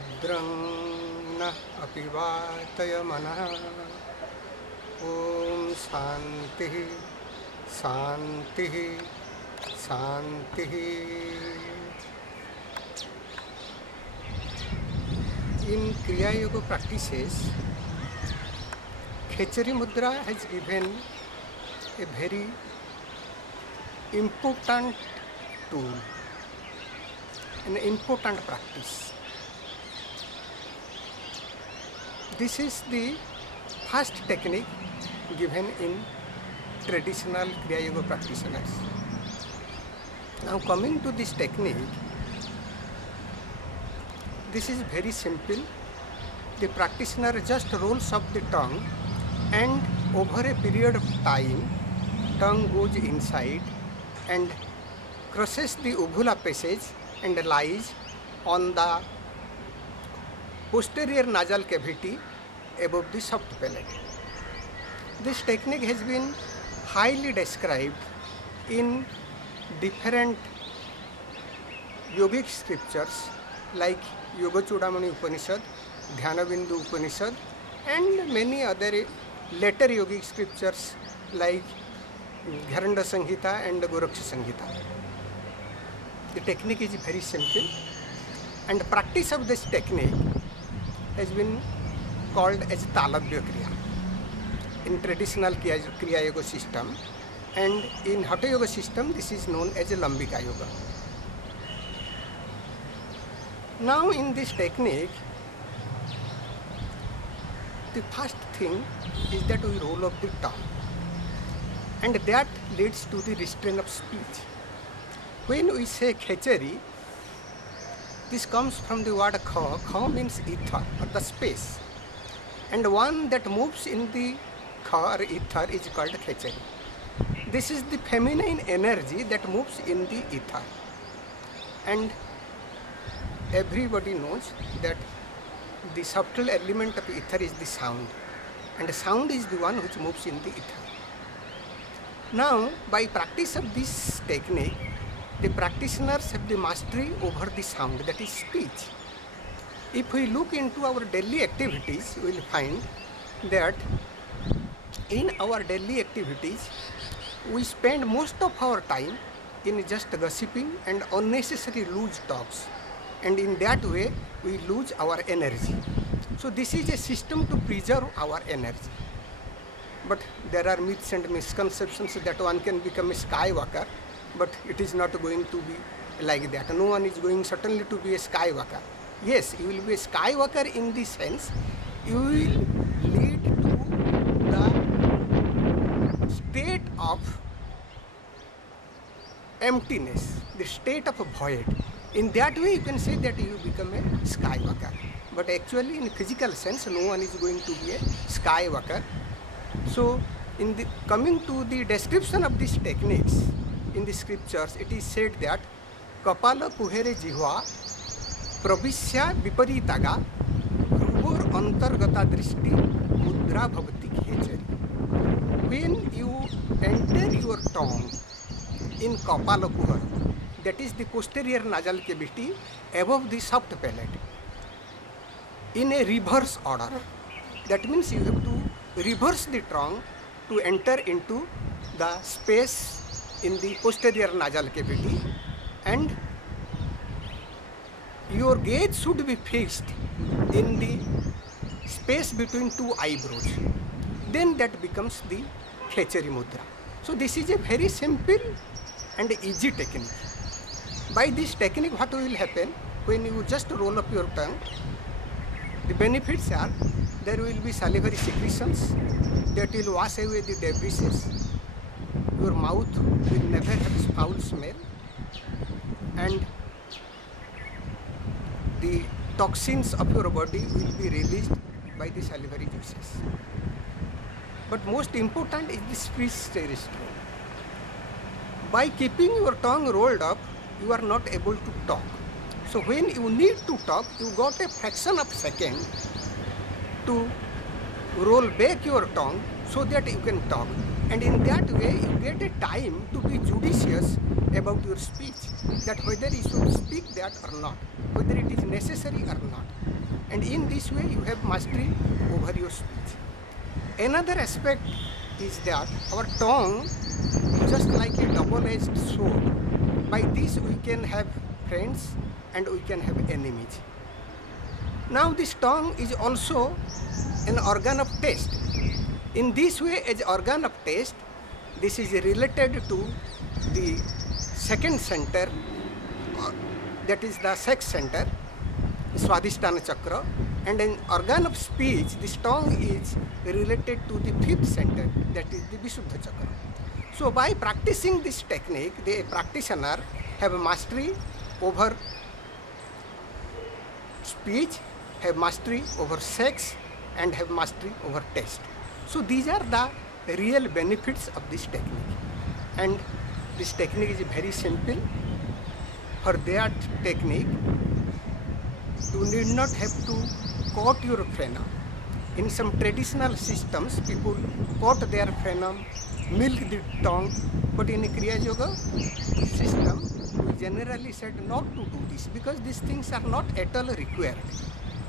भद्रं नः अपि वातयमनः ॐ शान्तिः शान्तिः शान्तिः. In Kriya-yoga practices, Khechari Mudra has given a very important tool, an important practice. This is the first technique given in traditional Kriya-yoga practitioners. Now coming to this technique, this is very simple. The practitioner just rolls up the tongue, and over a period of time, tongue goes inside and crosses the uvula passage and lies on the posterior nasal cavity above the soft palate. This technique has been highly described in different yogic scriptures like Yoga Chudamani Upanishad, Dhyanabindu Upanishad, and many other later yogic scriptures like Gharanda Sanghita and Goraksha Sanghita. The technique is very simple, and practice of this technique has been called as Talavya Kriya in traditional Kriya-yoga system, and in Hatha Yoga system this is known as Lambika Yoga. Now in this technique, the first thing is that we roll up the tongue, and that leads to the restraint of speech. When we say Khechari, this comes from the word Kha. Kha means ether or the space, and one that moves in the Kha or ether is called Khechari. This is the feminine energy that moves in the ether, and everybody knows that the subtle element of ether is the sound, and the sound is the one which moves in the ether. Now, by practice of this technique, the practitioners have the mastery over the sound, that is speech. If we look into our daily activities, we will find that in our daily activities, we spend most of our time in just gossiping and unnecessary loose talks, and in that way we lose our energy. So this is a system to preserve our energy. But there are myths and misconceptions that one can become a skywalker, but it is not going to be like that. No one is going certainly to be a skywalker. Yes, you will be a skywalker in the sense you will lead to the state of emptiness, the state of a void. In that way you can say that you become a skywalker. But actually in physical sense no one is going to be a skywalker. So in the coming to the description of these techniques in the scriptures, it is said that Kapala Kuhere Jihva Pravishya Viparitaga Rubur Antargata Drishti Mudra Bhavati Khechari. When you enter your tongue in Kapala Kuhar, that is the posterior nasal cavity above the soft palate, in a reverse order, that means you have to reverse the tongue to enter into the space in the posterior nasal cavity, and your gaze should be fixed in the space between two eyebrows. Then that becomes the Khechari Mudra. So this is a very simple and easy technique. By this technique, what will happen when you just roll up your tongue? The benefits are there will be salivary secretions that will wash away the debris. Your mouth will never have foul smell, and the toxins of your body will be released by the salivary juices. But most important is the speech restraint. By keeping your tongue rolled up, you are not able to talk. So when you need to talk, you got a fraction of a second to roll back your tongue so that you can talk. And in that way, you get a time to be judicious about your speech, that whether you should speak that or not, whether it is necessary or not. And in this way, you have mastery over your speech. Another aspect is that our tongue is just like a double-edged sword. By this, we can have friends and we can have enemies. Now, this tongue is also an organ of taste. In this way, as organ of taste, this is related to the second center, that is the sex center, Swadhisthana chakra, and an organ of speech, this tongue is related to the fifth center, that is the Visuddha chakra. So by practicing this technique, the practitioner have mastery over speech, have mastery over sex, and have mastery over taste. So these are the real benefits of this technique. And this technique is very simple. For that technique, you need not have to coat your frenum. In some traditional systems, people coat their frenum, milk the tongue, but in a Kriya-yoga system, we generally said not to do this because these things are not at all required.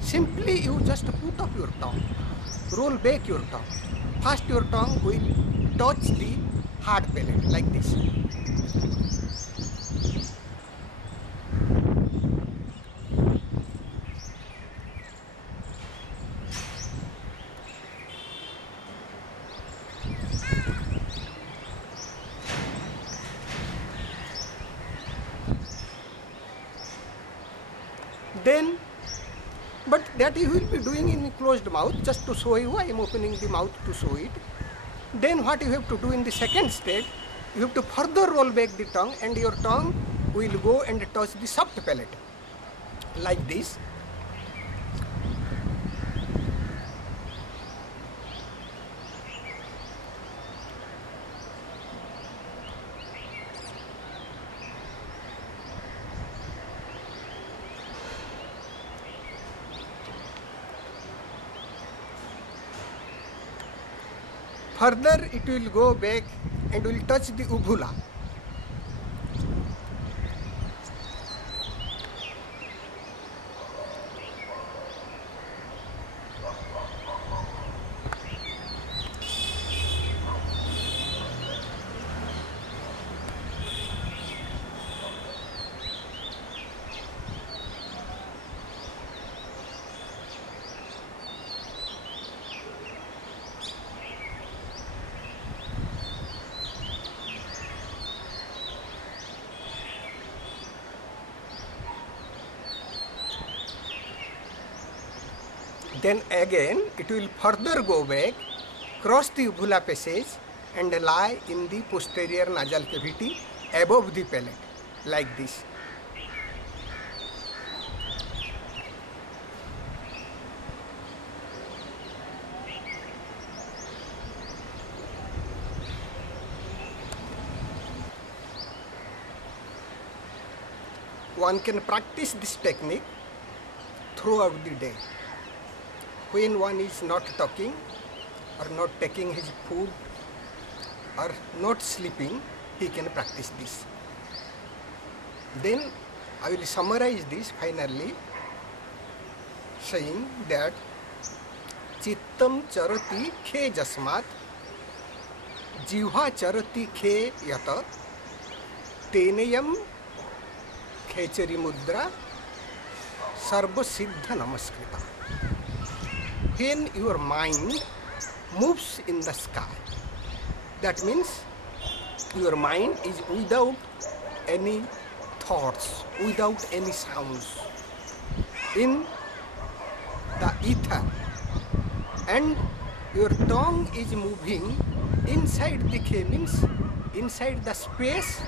Simply you just put up your tongue, roll back your tongue. First your tongue will touch the hard palate like this. Then, but that you will be doing in closed mouth, just to show you, I am opening the mouth to show it. Then what you have to do in the second stage, you have to further roll back the tongue and your tongue will go and touch the soft palate, like this. Further it will go back and will touch the uvula. Then again it will further go back, cross the uvula passage and lie in the posterior nasal cavity above the palate, like this. One can practice this technique throughout the day. When one is not talking or not taking his food or not sleeping, he can practice this. Then I will summarize this finally, saying that Chittam charati khe jasmat jivha charati khe yata tenayam Khechari Mudra sarva siddha namaskrita. When your mind moves in the sky, that means your mind is without any thoughts, without any sounds, in the ether, and your tongue is moving inside the khe, means inside the space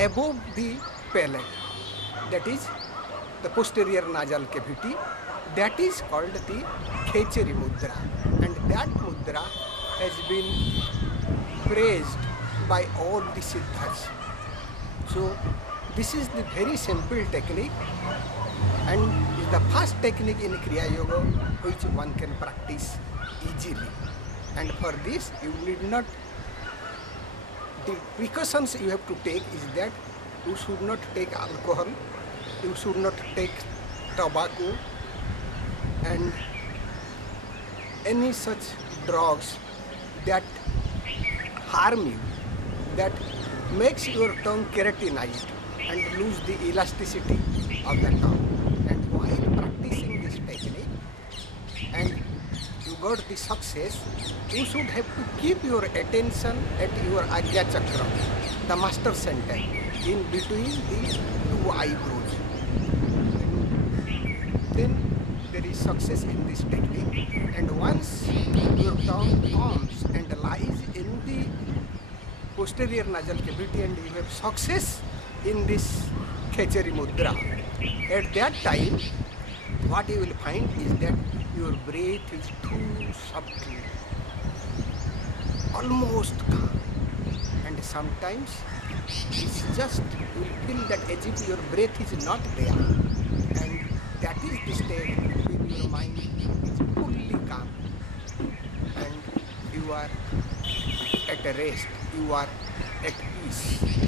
above the palate, that is the posterior nasal cavity. That is called the Khechari Mudra, and that mudra has been praised by all the siddhas. So this is the very simple technique and is the first technique in Kriya Yoga which one can practice easily. And for this you need not, the precautions you have to take is that you should not take alcohol, you should not take tobacco and any such drugs that harm you, that makes your tongue keratinized and lose the elasticity of the tongue. And while practicing this technique and you got the success, you should have to keep your attention at your Ajna Chakra, the master center, in between the two eyebrows. And then there is success in this technique. And once your tongue comes and lies in the posterior nasal cavity and you have success in this Khechari Mudra, at that time what you will find is that your breath is too subtle, almost calm, and sometimes it's just, you will feel that as if your breath is not there, and that is the state when your mind is fully calm and you are at a rest, you are at peace.